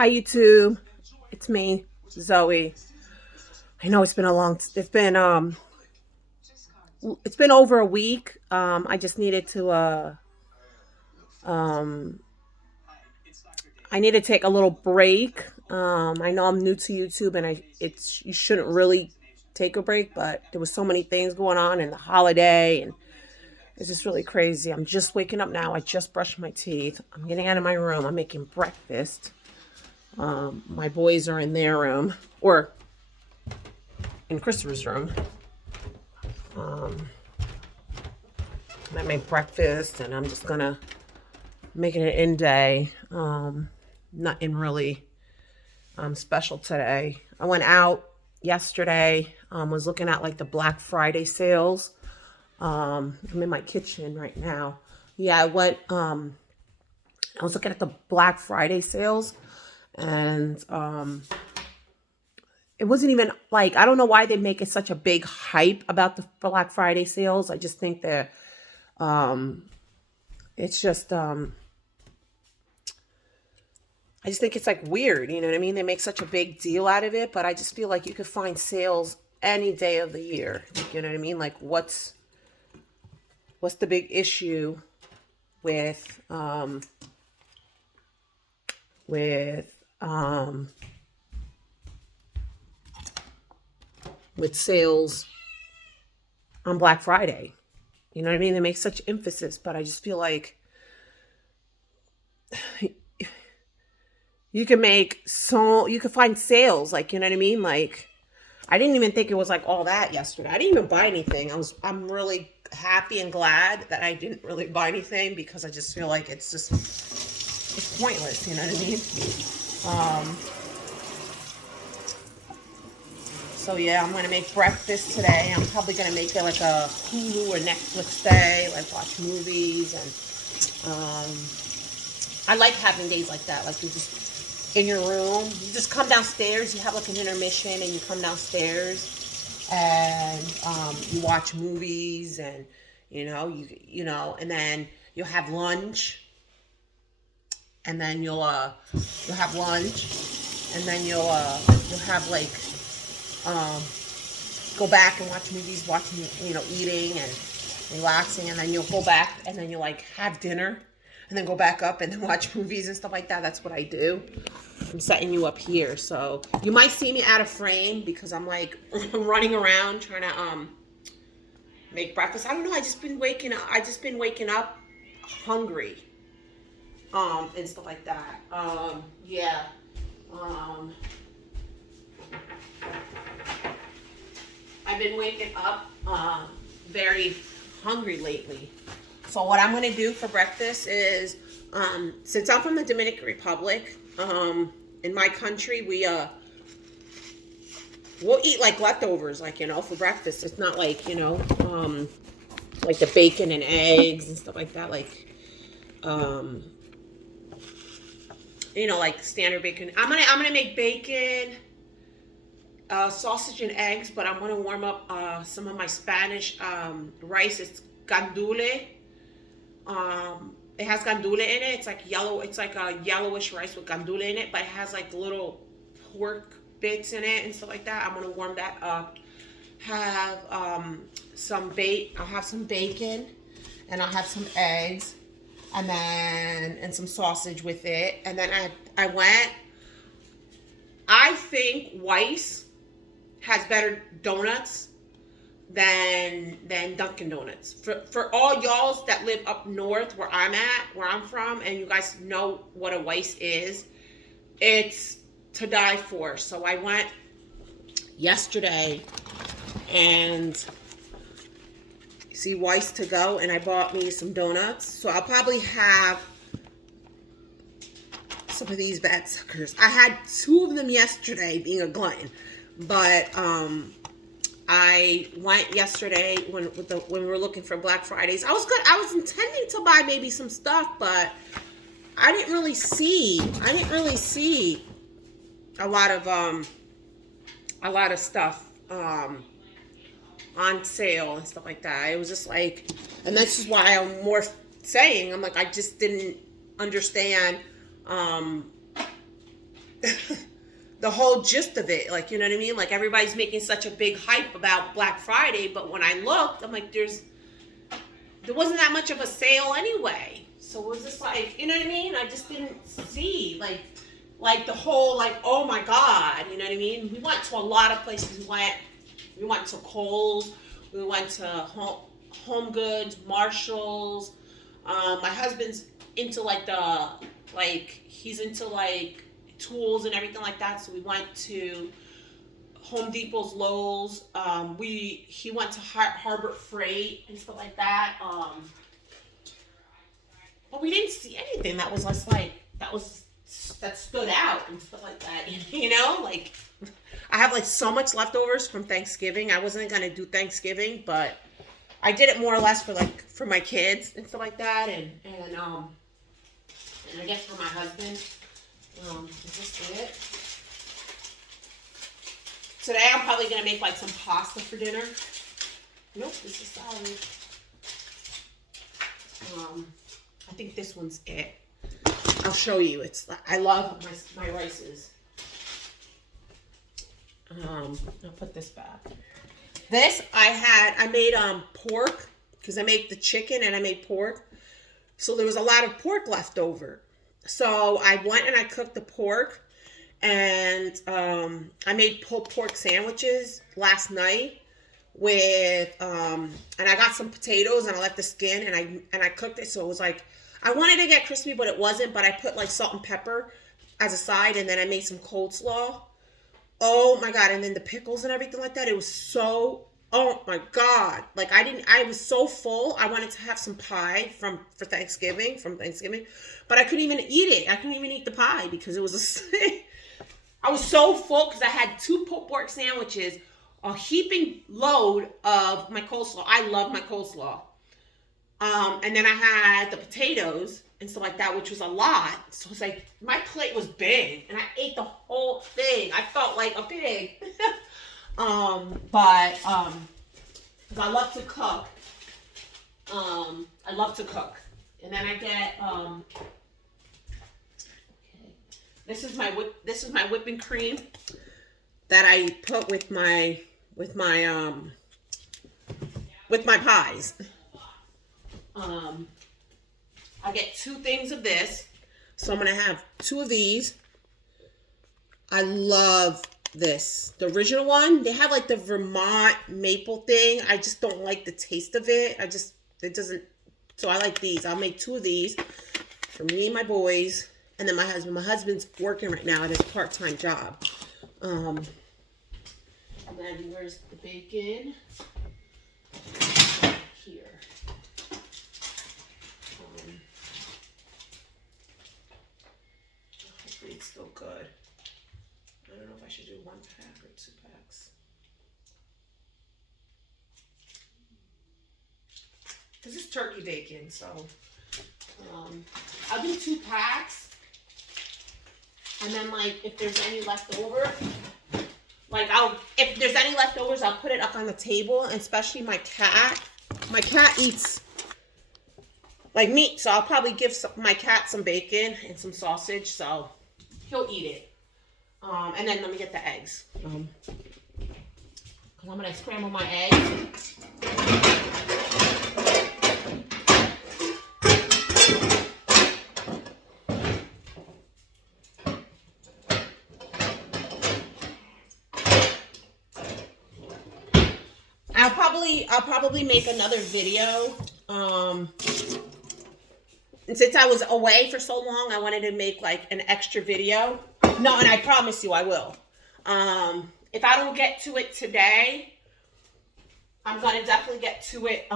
Hi YouTube, it's me, Zoe. I know it's been over a week. I just needed to um I need to take a little break. I know I'm new to YouTube and you shouldn't really take a break, but there was so many things going on in the holiday and it's just really crazy. I'm just waking up now. I just brushed my teeth. I'm getting out of my room. I'm making breakfast. My boys are in their room or in Christopher's room. Um, I made breakfast and I'm just gonna make it an in day. Nothing really special today. I went out yesterday, was looking at like the Black Friday sales. I'm in my kitchen right now. Yeah, I was looking at the Black Friday sales and it wasn't even like, I don't know why they make it such a big hype about the Black Friday sales. I just think that um, it's just I just think it's like weird, you know what I mean? They make such a big deal out of it, but I just feel like you could find sales any day of the year. You know what I mean? Like what's the big issue with with um with sales on Black Friday? You know what I mean? They make such emphasis, but I just feel like you could find sales, like, you know what I mean? Like I didn't even think it was like all that yesterday. I didn't even buy anything. I'm really happy and glad that I didn't really buy anything because I just feel like it's pointless, you know what I mean? Um so yeah, I'm gonna make breakfast today. I'm probably gonna make it like a Hulu or Netflix day, like watch movies and I like having days like that. Like you just in your room, you just come downstairs, you have like an intermission and you come downstairs and you watch movies and and then you'll have lunch and then you'll have lunch and then you'll have like um go back and watch movies, watching, eating and relaxing, and then you'll go back and then you'll like have dinner and then go back up and then watch movies and stuff like that. That's what I do. I'm setting you up here. So you might see me out of frame because I'm like running around trying to make breakfast. I don't know, I just been waking up hungry. And stuff like that. Yeah. Um I've been waking up very hungry lately. So what I'm gonna do for breakfast is, since I'm from the Dominican Republic, in my country we'll eat like leftovers, like for breakfast. It's not like like the bacon and eggs and stuff like that, like um, like standard bacon. I'm gonna make bacon, sausage and eggs, but I'm gonna warm up some of my Spanish rice. It's gandule. It has gandule in it. It's like yellow. It's like a yellowish rice with gandule in it, but it has like little pork bits in it and stuff like that. I'm gonna warm that up. Have I'll have some bacon, and I'll have some eggs, and some sausage with it. And then I went. I think Weiss has better donuts than Dunkin' Donuts. For all y'all that live up north where I'm from, and you guys know what a Weiss is, it's to die for. So I went yesterday and see Weiss to go, and I bought me some donuts. So I'll probably have some of these bad suckers. I had two of them yesterday, being a glutton, but I went yesterday when we were looking for Black Fridays. I was good. I was intending to buy maybe some stuff, but I didn't really see a lot of stuff on sale and stuff like that. It was just like, and that's just why I'm more saying, I'm like, I just didn't understand the whole gist of it. Like, you know what I mean? Like, everybody's making such a big hype about Black Friday, but when I looked, I'm like, there wasn't that much of a sale anyway. So it was just like, you know what I mean? I just didn't see like the whole, like, oh my God, you know what I mean? We went to a lot of places. We went to Kohl's, we went to Home Goods, Marshalls. My husband's into he's into like tools and everything like that. So we went to Home Depot's, Lowe's. He went to Harbor Freight and stuff like that. But we didn't see anything that was just like that stood out and stuff like that. You know, like I have like so much leftovers from Thanksgiving. I wasn't gonna do Thanksgiving, but I did it more or less for my kids and stuff like that, and I guess for my husband. Is this it? Today I'm probably gonna make like some pasta for dinner. Nope, this is salad. I think this one's it. I'll show you. I love my rices. I'll put this back. This I made pork, because I made the chicken and I made pork. So there was a lot of pork left over. So I went and I cooked the pork, and I made pulled pork sandwiches last night with and I got some potatoes and I left the skin, and I cooked it, so it was like, I wanted to get crispy but it wasn't, but I put like salt and pepper as a side, and then I made some coleslaw. Oh my God. And then the pickles and everything like that. It was so, oh my God. Like I was so full. I wanted to have some pie from Thanksgiving, but I couldn't even eat it. I couldn't even eat the pie because it was I was so full because I had 2 pulled pork sandwiches, a heaping load of my coleslaw. I love my coleslaw. And then I had the potatoes and stuff like that, which was a lot. So it's like, my plate was big, and I ate the whole thing. I felt like a pig. But because I love to cook. And then I get, this is my whipping cream that I put with my pies. I get 2 things of this, so I'm gonna have 2 of these. I love this. The original one, they have like the Vermont maple thing. I just don't like the taste of it. It doesn't. So I like these. I'll make 2 of these for me and my boys, and then my husband. My husband's working right now at his part-time job. And then where's the bacon? Here. Hopefully it's still good. I don't know if I should do 1 pack or 2 packs. This is turkey bacon, so I'll do 2 packs. And then, like, if there's any left over, if there's any leftovers, I'll put it up on the table. And especially my cat. My cat eats like meat, so I'll probably give my cat some bacon and some sausage, so he'll eat it. And then let me get the eggs. Because I'm going to scramble my eggs. I'll probably make another video. And since I was away for so long, I wanted to make like an extra video. No, and I promise you I will. If I don't get to it today, I'm gonna definitely get to it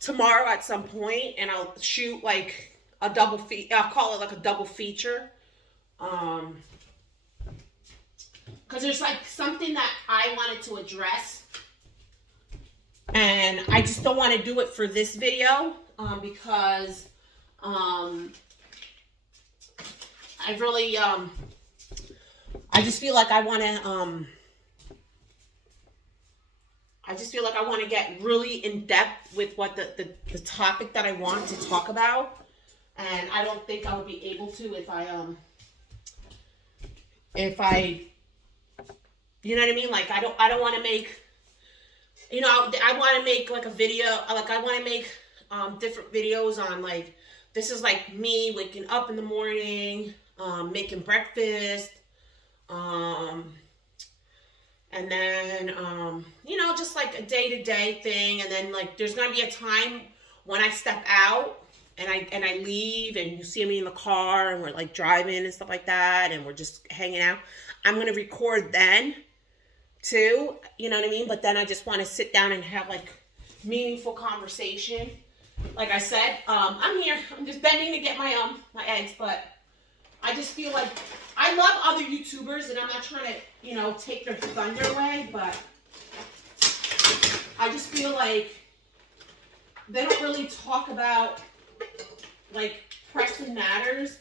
tomorrow at some point, and I'll shoot like a double I'll call it like a double feature. Because there's like something that I wanted to address, and I just don't want to do it for this video because I really I just feel like I want to get really in depth with what the topic that I want to talk about, and I don't think I would be able to if I if I, you know what I mean? Like I don't want to make, I want to make like a video, like I want to make different videos on like, this is like me waking up in the morning, making breakfast, um, and then just like a day-to-day thing, and then like there's gonna be a time when I step out and I leave, and you see me in the car and we're like driving and stuff like that, and we're just hanging out. I'm gonna record then too, you know what I mean? But then I just want to sit down and have like meaningful conversation. Like I said, I'm here. I'm just bending to get my eggs, but I just feel like I love other YouTubers, and I'm not trying to take their thunder away, but I just feel like they don't really talk about like pressing matters.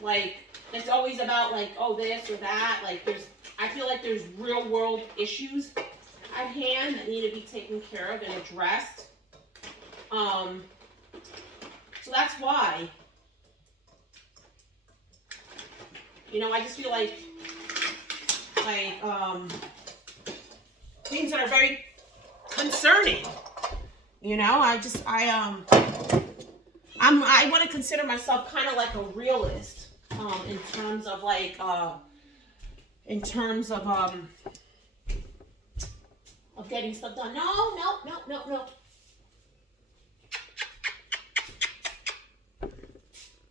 Like it's always about like, oh, this or that. Like I feel like there's real world issues at hand that need to be taken care of and addressed. So that's why. I just feel like things that are very concerning. I want to consider myself kind of like a realist, in terms of like, of getting stuff done. No.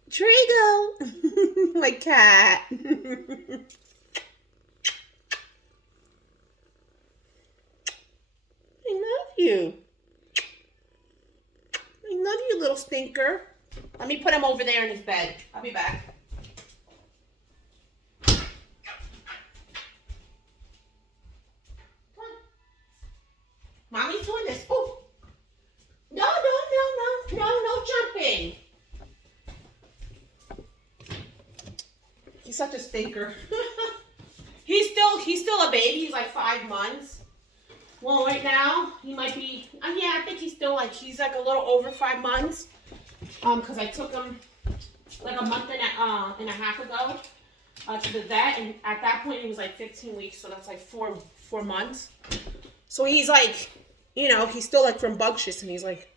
Trigo, my cat. I love you. I love you, little stinker. Let me put him over there in his bed. I'll be back. Come on. Mommy's doing this. Oh. No jumping. He's such a stinker. He's still a baby. He's like 5 months. Well, right now he might be. I think he's like a little over 5 months. Because I took him like a month and a half ago to the vet, and at that point he was like 15 weeks. So that's like four months. So he's like, he's still like rambunctious, and he's like,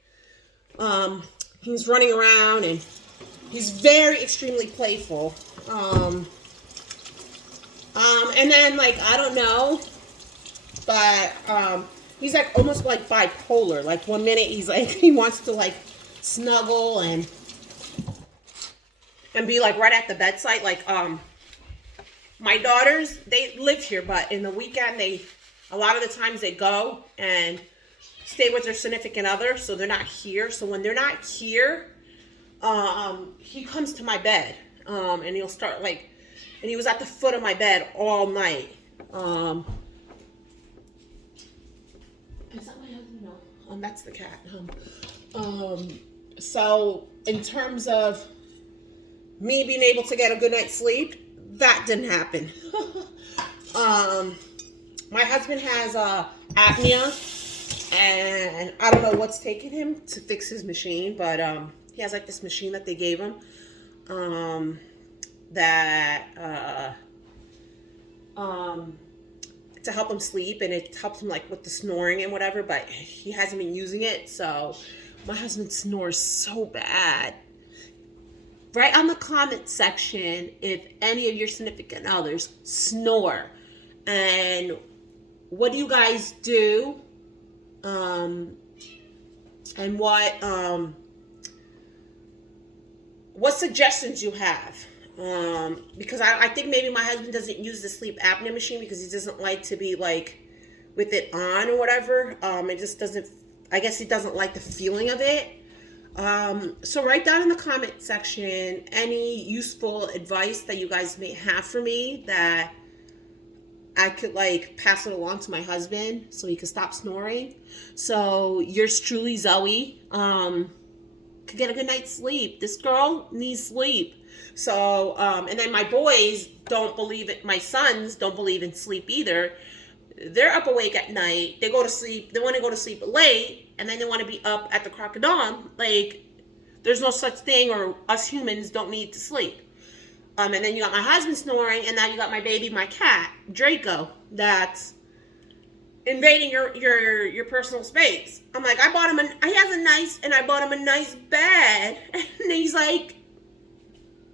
he's running around, and he's very extremely playful. And then like, I don't know, but he's like almost like bipolar. Like 1 minute he's like, he wants to like snuggle and be like right at the bedside. Like my daughters, they live here, but in the weekend a lot of the times they go and stay with their significant other, so they're not here. So when they're not here, he comes to my bed, and he'll start like, and he was at the foot of my bed all night. Is that my husband? No. That's the cat. So in terms of me being able to get a good night's sleep, that didn't happen. My husband has apnea, and I don't know what's taking him to fix his machine, but he has like this machine that they gave him, to help him sleep, and it helps him like with the snoring and whatever, but he hasn't been using it. So my husband snores so bad. Write on the comment section if any of your significant others snore, and what do you guys do, and what suggestions you have. Because I think maybe my husband doesn't use the sleep apnea machine because he doesn't like to be like with it on or whatever. It just doesn't, I guess he doesn't like the feeling of it. So write down in the comment section any useful advice that you guys may have for me that I could like pass it along to my husband so he could stop snoring. So yours truly, Zoey, could get a good night's sleep. This girl needs sleep. So, and then my boys don't believe it. My sons don't believe in sleep either. They're up awake at night. They go to sleep. They want to go to sleep late, and then they want to be up at the crack of dawn. Like, there's no such thing, or us humans don't need to sleep. And then you got my husband snoring, and now you got my baby, my cat, Draco, that's invading your personal space. I'm like, I bought him I bought him a nice bed, and he's like,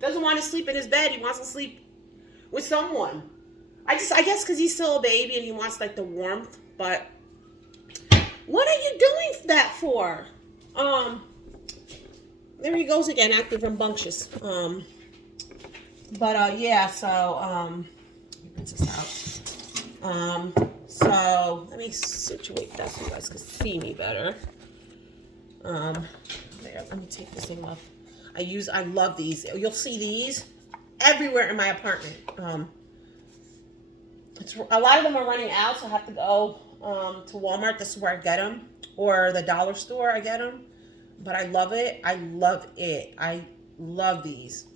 doesn't want to sleep in his bed. He wants to sleep with someone. I guess because he's still a baby and he wants like the warmth. But what are you doing that for? There he goes again, acting rambunctious. Yeah, so, let me rinse this out. So, let me situate that so you guys can see me better. There, let me take this thing off. I love these. You'll see these everywhere in my apartment. A lot of them are running out, so I have to go to Walmart. This is where I get them. Or the dollar store, I get them. But I love it. I love it. I love these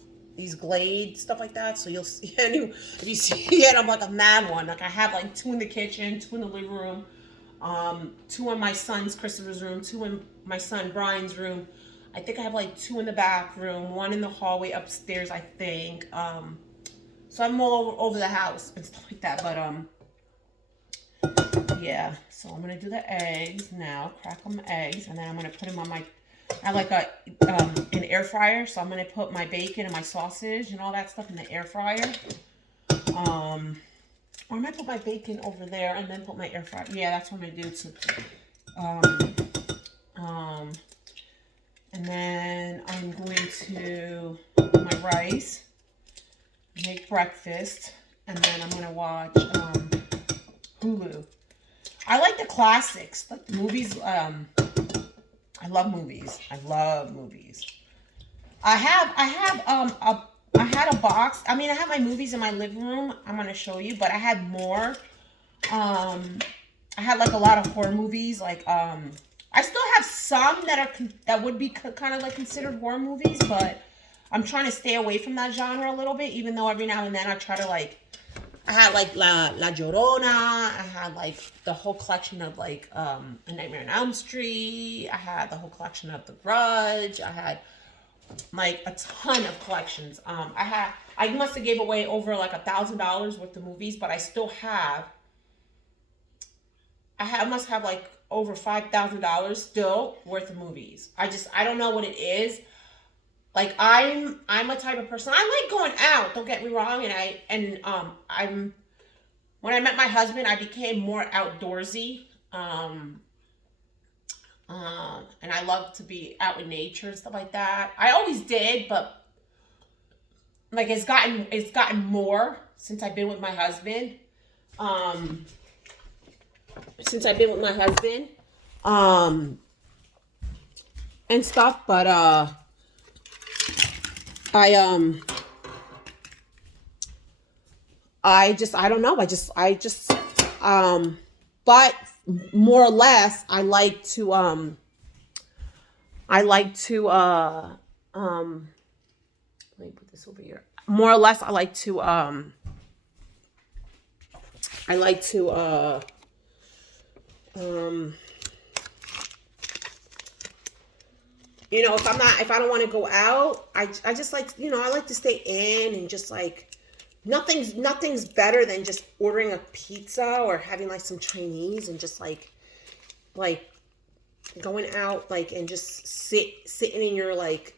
Glade, stuff like that. So you'll see, if you see it, I'm like a mad one. Like I have like 2 in the kitchen, 2 in the living room, 2 in my son's Christopher's room, 2 in my son Brian's room. I think I have like 2 in the bathroom, 1 in the hallway upstairs, I think. So I'm all over the house and stuff like that. But yeah. So I'm gonna do the eggs now. Crack them eggs, and then I'm gonna put them on my. I like an air fryer, so I'm gonna put my bacon and my sausage and all that stuff in the air fryer. Or I might put my bacon over there and then put my air fryer. Yeah, that's what I'm gonna do. And then I'm going to put my rice, make breakfast, and then I'm gonna watch Hulu. I like the classics, like the movies. I love movies. I love movies. I had a box. I mean, I have my movies in my living room. I'm gonna show you, but I had more. I had like a lot of horror movies. Like I still have some that would be kind of like considered horror movies, but I'm trying to stay away from that genre a little bit. Even though every now and then I try to like. I had like La Llorona. I had like the whole collection of like A Nightmare on Elm Street. I had the whole collection of The Grudge. I had like a ton of collections. I must have gave away over like $1,000 worth of movies, but I still have. I must have like over $5,000 still worth of movies. I don't know what it is. Like I'm a type of person. I like going out. Don't get me wrong. I'm when I met my husband, I became more outdoorsy. And I love to be out in nature and stuff like that. I always did, but like it's gotten more since I've been with my husband. And stuff, but I don't know. But more or less, I like to, let me put this over here. More or less, you know, if I don't want to go out, I just like, you know, I like to stay in and just like, nothing's better than just ordering a pizza or having like some Chinese and just like going out like and just sitting in your like,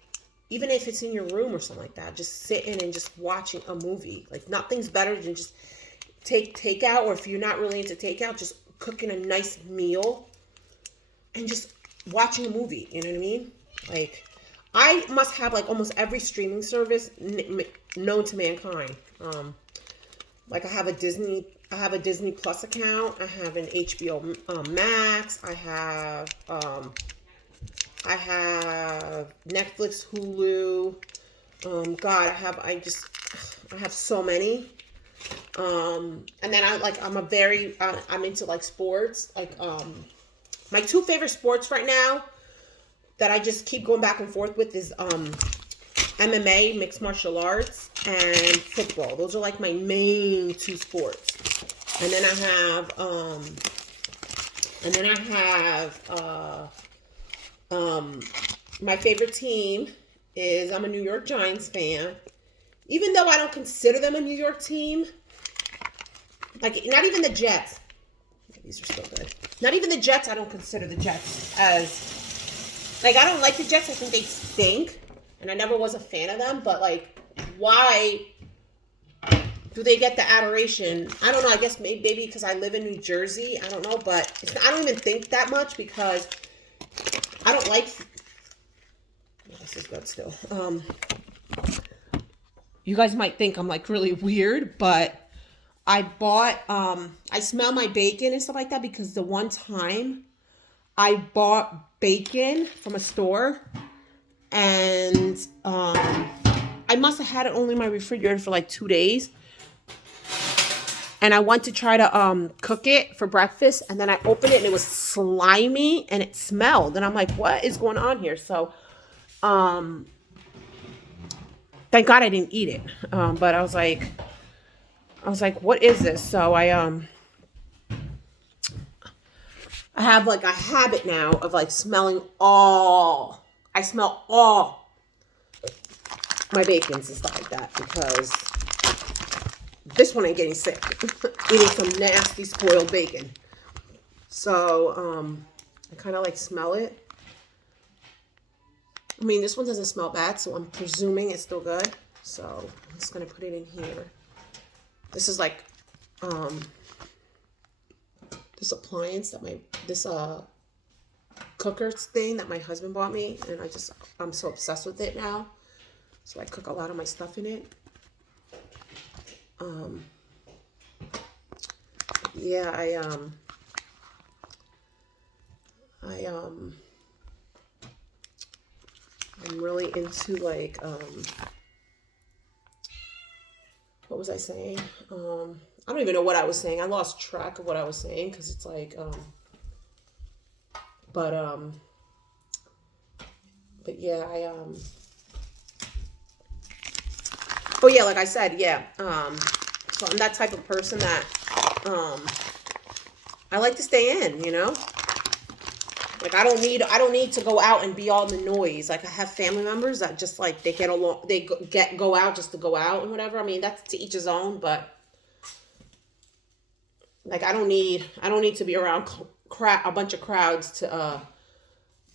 even if it's in your room or something like that, just sitting and just watching a movie. Like nothing's better than just takeout, or if you're not really into takeout, just cooking a nice meal and just watching a movie. You know what I mean? Like, I must have like almost every streaming service known to mankind. Like I have a Disney Plus account. I have an HBO Max. I have Netflix, Hulu. God, I have so many. And then I'm into like sports. Like my 2 favorite sports right now that I just keep going back and forth with is MMA, mixed martial arts, and football. Those are like my main 2 sports. And then I have my favorite team is, I'm a New York Giants fan. even though I don't consider them a New York team, like not even the Jets. These are still good. Not even the Jets. I don't consider the Jets as, like, I don't like the Jets. I think they stink, and I never was a fan of them. But like, why do they get the adoration? I don't know. I guess maybe because I live in New Jersey. I don't know, but I don't even think that much because I don't like. This is good still. You guys might think I'm like really weird, but I bought, I smell my bacon and stuff like that because the one time I bought bacon from a store and I must have had it only in my refrigerator for like 2 days. And I went to try to cook it for breakfast, and then I opened it and it was slimy and it smelled. And I'm like, what is going on here? So, thank God I didn't eat it. But I was like, what is this? So I have like a habit now of like smelling I smell all my bacons and stuff like that because this one ain't getting sick. Eating some nasty spoiled bacon. So, I kind of like smell it. I mean, this one doesn't smell bad, so I'm presuming it's still good. So I'm just going to put it in here. This is like, this appliance that this cooker thing that my husband bought me. And I'm so obsessed with it now. So I cook a lot of my stuff in it. Yeah, I'm really into like, what was I saying? I don't even know what I was saying. I lost track of what I was saying because it's like, but yeah, oh yeah, like I said, yeah, so I'm that type of person that, I like to stay in, you know? Like I don't need to go out and be all the noise. Like I have family members that just like they get along, they go out just to go out and whatever. I mean, that's to each his own, but like I don't need to be around a bunch of crowds to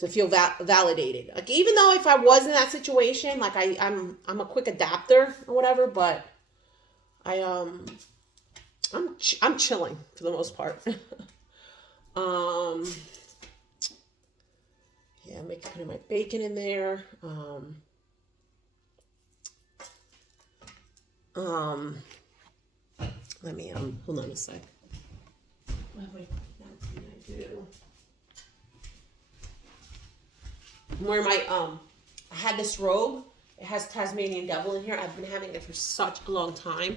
feel validated. Like even though if I was in that situation, like I'm a quick adapter or whatever, but I'm chilling for the most part. Yeah, I'm putting my bacon in there. Let me hold on a sec. What have I do? I'm wearing my I had this robe. It has Tasmanian devil in here. I've been having it for such a long time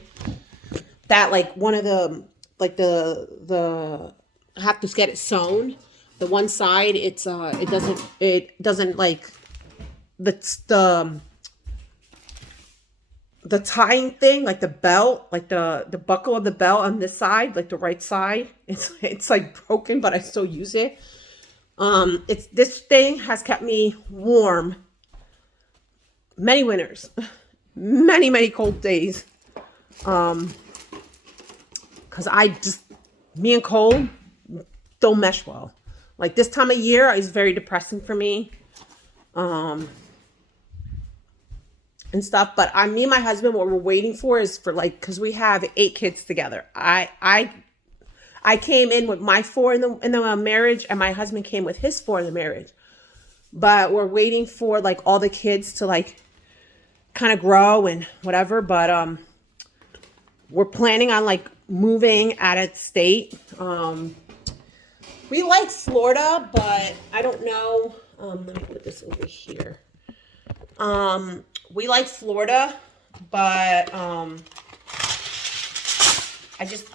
that like one of the like the I have to get it sewn. The one side it doesn't like the tying thing, like the belt, like the buckle of the belt on this side, like the right side, it's like broken, but I still use it. This thing has kept me warm many winters, many cold days. Cause me and cold don't mesh well. Like this time of year is very depressing for me. And stuff, but me and my husband, what we're waiting for is for like, cause we have 8 kids together. I came in with my 4 in the marriage, and my husband came with his 4 in the marriage. But we're waiting for like all the kids to like kind of grow and whatever. But we're planning on like moving out of state. We like Florida, but I don't know. Let me put this over here. We like Florida, but I just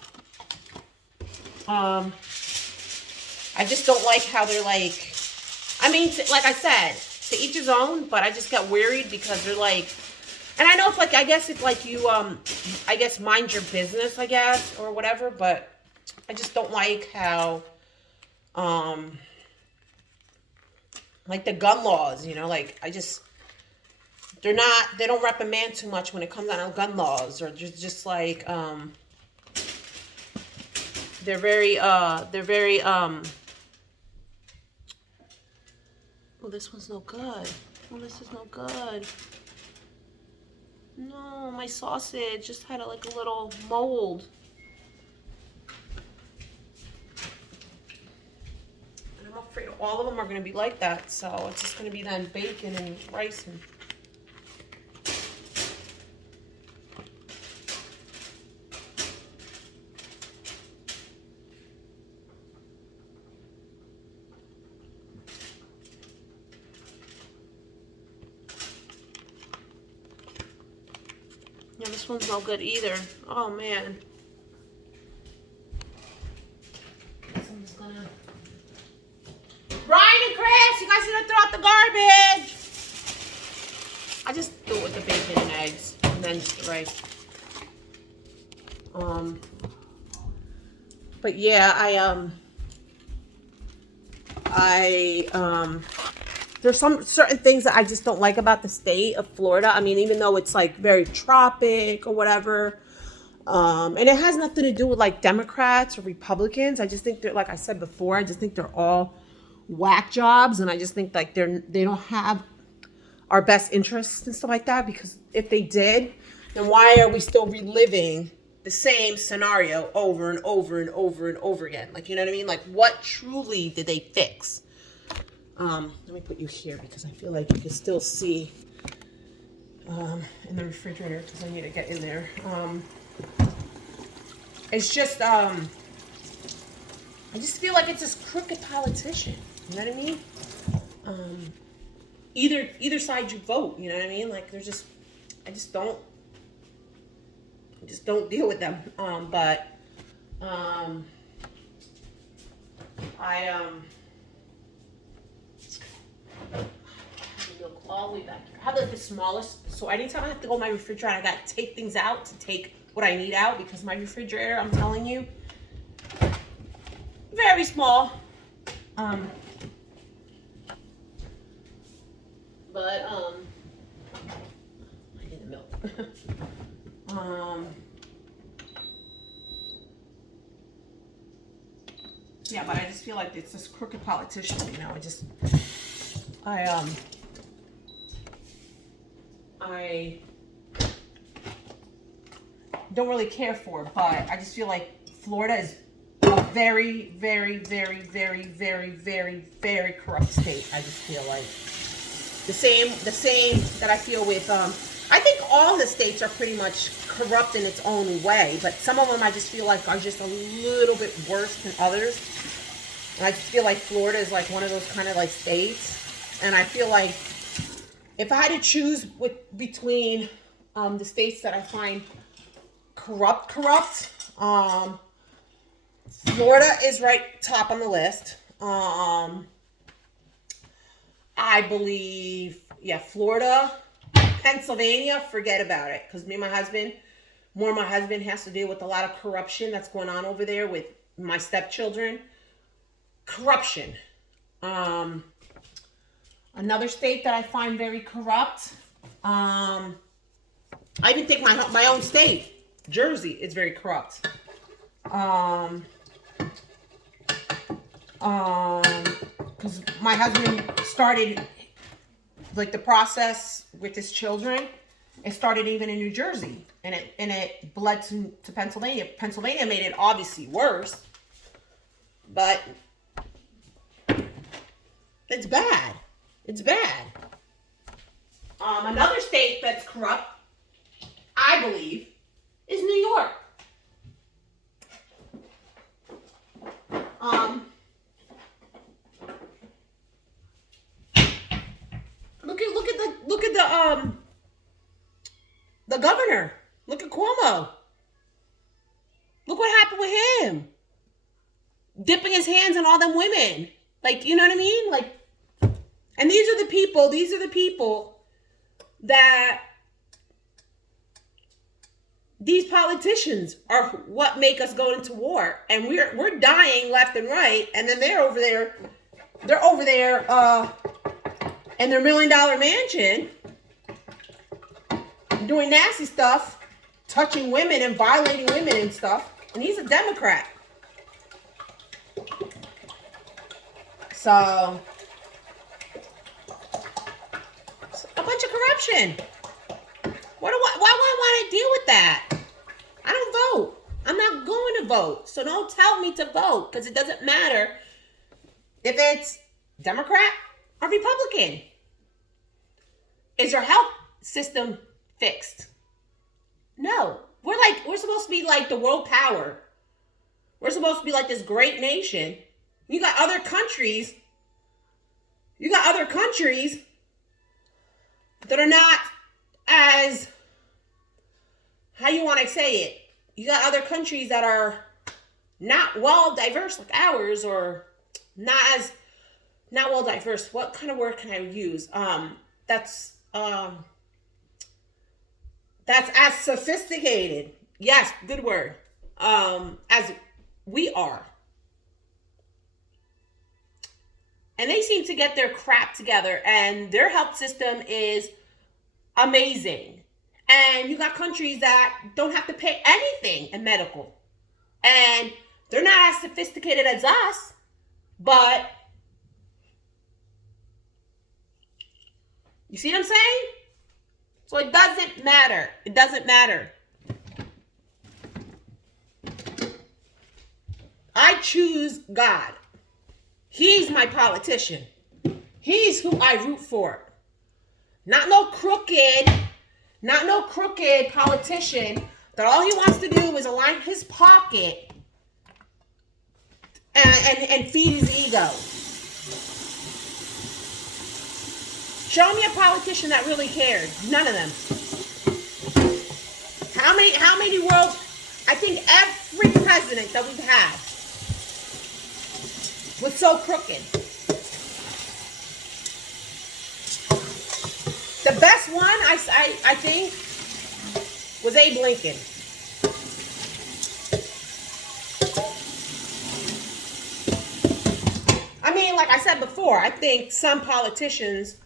don't like how they're like, I mean, like I said, to each his own, but I just got worried because they're like, and I know it's like, I guess it's like you, I guess mind your business, I guess, or whatever, but I just don't like how, like the gun laws, you know, like they don't reprimand too much when it comes down to gun laws, or just like, they're very, oh, this one's no good. Oh, this is no good. No, my sausage just had like a little mold. And I'm afraid all of them are going to be like that. So it's just going to be then bacon and rice. And yeah, this one's no good either. Oh, man. This one's gonna... Brian and Chris, you guys need to throw out the garbage. I just do it with the bacon and eggs, and then just the rice. But yeah, there's some certain things that I just don't like about the state of Florida. I mean, even though it's like very tropic or whatever, and it has nothing to do with like Democrats or Republicans. I just think they're, like I said before, I just think they're all whack jobs, and I just think like they don't have our best interests and stuff like that. Because if they did, then why are we still reliving the same scenario over and over and over and over again? Like, you know what I mean? Like, what truly did they fix? Let me put you here because I feel like you can still see in the refrigerator because I need to get in there. It's just, I just feel like it's this crooked politician. You know what I mean? Either side you vote. You know what I mean? Like, there's just, I just don't deal with them. All the way back here. I have like the smallest, so anytime I have to go in my refrigerator, I gotta take things out to take what I need out, because my refrigerator, I'm telling you, very small. I need the milk. Yeah, but I just feel like it's this crooked politician, you know. I don't really care for it, but I just feel like Florida is a very, very, very, very, very, very, very corrupt state. I just feel like the same that I feel with, I think all the states are pretty much corrupt in its own way, but some of them I just feel like are just a little bit worse than others. And I just feel like Florida is like one of those kind of like states. And I feel like if I had to choose between the states that I find corrupt, Florida is right top on the list. I believe, yeah, Florida, Pennsylvania, forget about it. Because my husband has to deal with a lot of corruption that's going on over there with my stepchildren. Corruption. Another state that I find very corrupt. I even think my own state, Jersey, is very corrupt. Because my husband started like the process with his children. It started even in New Jersey, and it bled to Pennsylvania. Pennsylvania made it obviously worse, but it's bad. It's bad. Another state that's corrupt, I believe, is New York. Look at the governor. Look at Cuomo. Look what happened with him. Dipping his hands in all them women. Like, you know what I mean? Like, and these are the people that these politicians are what make us go into war. And we're dying left and right. And then they're over there in their $1 million mansion doing nasty stuff, touching women and violating women and stuff. And he's a Democrat. So, a bunch of corruption. Why would I want to deal with that? I don't vote. I'm not going to vote. So don't tell me to vote, because it doesn't matter if it's Democrat or Republican. Is your health system fixed? No. We're supposed to be like the world power. We're supposed to be like this great nation. You got other countries that are not as, how you want to say it? You got other countries that are not well diverse like ours, or not well diverse. What kind of word can I use? That's as sophisticated. Yes, good word. As we are. And they seem to get their crap together, and their health system is amazing. And you got countries that don't have to pay anything in medical. And they're not as sophisticated as us, but you see what I'm saying? So it doesn't matter. It doesn't matter. I choose God. He's my politician. He's who I root for. Not no crooked politician that all he wants to do is align his pocket and feed his ego. Show me a politician that really cared. None of them. How many worlds? I think every president that we've had was so crooked. The best one, I think, was Abe Lincoln. I mean, like I said before, I think some politicians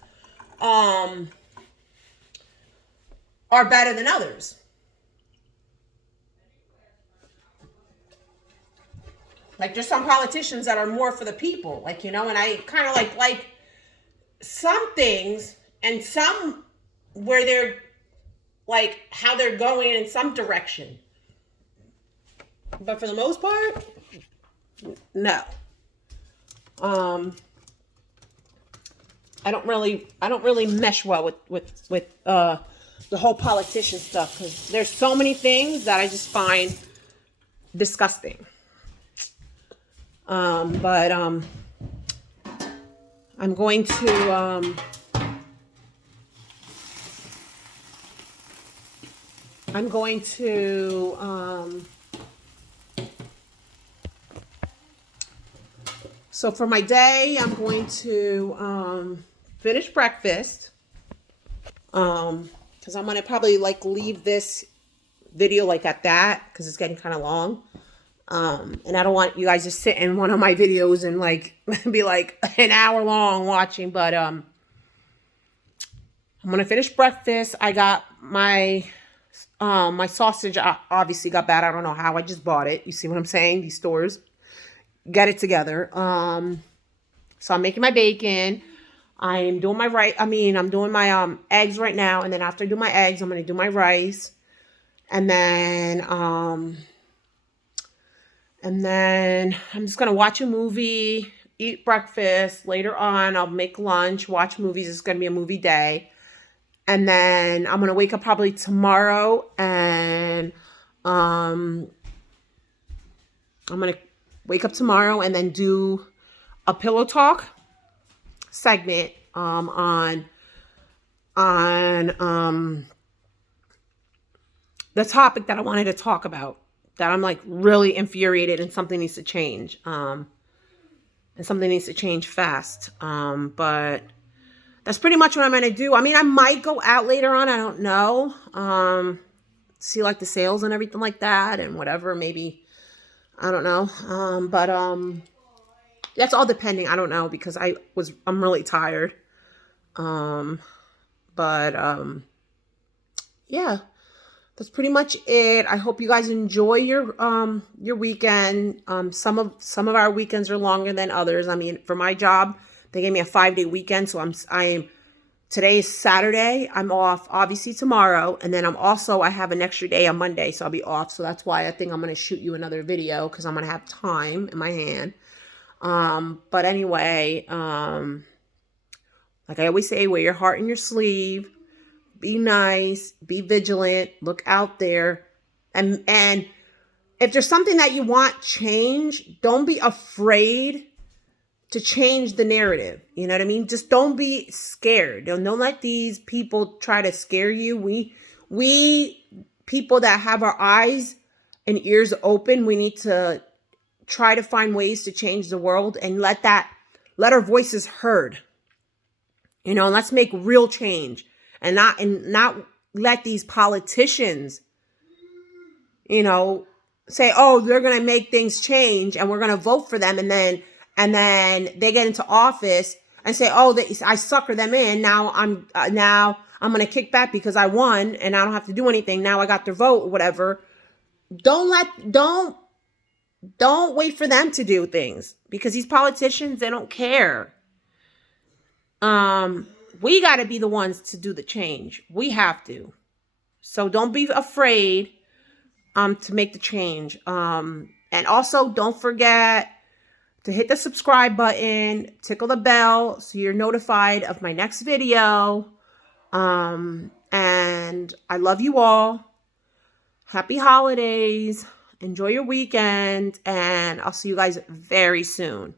are better than others. Like, there's some politicians that are more for the people, like, you know, and I kind of like some things, and some where they're like how they're going in some direction. But for the most part, no. I don't really mesh well with the whole politician stuff, because there's so many things that I just find disgusting. But I'm going to so for my day, I'm going to finish breakfast, because I'm going to probably like leave this video like at that, because it's getting kind of long. And I don't want you guys to sit in one of my videos and like be like an hour long watching, but I'm going to finish breakfast. I got my sausage obviously got bad. I don't know how. I just bought it. You see what I'm saying? These stores get it together. So I'm making my bacon. I'm doing my eggs right now, and then after I do my eggs, I'm going to do my rice. And then I'm just going to watch a movie, eat breakfast. Later on, I'll make lunch, watch movies. It's going to be a movie day. And then I'm going to wake up probably tomorrow, and I'm going to wake up tomorrow and then do a pillow talk segment on the topic that I wanted to talk about, that I'm like really infuriated, and something needs to change. And something needs to change fast. But that's pretty much what I'm going to do. I mean, I might go out later on. I don't know. See like the sales and everything like that, and whatever, maybe, I don't know. But that's all depending. I don't know, because I'm really tired. But yeah, that's pretty much it. I hope you guys enjoy your weekend. Some of our weekends are longer than others. I mean, for my job, they gave me a 5-day weekend, so I'm today is Saturday. I'm off obviously tomorrow, and then I have an extra day on Monday, so I'll be off. So that's why I think I'm gonna shoot you another video because I'm gonna have time in my hand. But anyway, like I always say, wear your heart in your sleeve. Be nice, be vigilant, look out there. And if there's something that you want change, don't be afraid to change the narrative. You know what I mean? Just don't be scared. Don't let these people try to scare you. We people that have our eyes and ears open, we need to try to find ways to change the world and let our voices heard. You know, let's make real change and not let these politicians, you know, say, "Oh, they're going to make things change and we're going to vote for them," and then they get into office and say, "Oh, I sucker them in. Now I'm going to kick back because I won and I don't have to do anything. Now I got their vote," or whatever. Don't wait for them to do things because these politicians, they don't care. We got to be the ones to do the change. We have to. So don't be afraid to make the change. And also don't forget to hit the subscribe button, tickle the bell so you're notified of my next video. And I love you all. Happy holidays. Enjoy your weekend, and I'll see you guys very soon.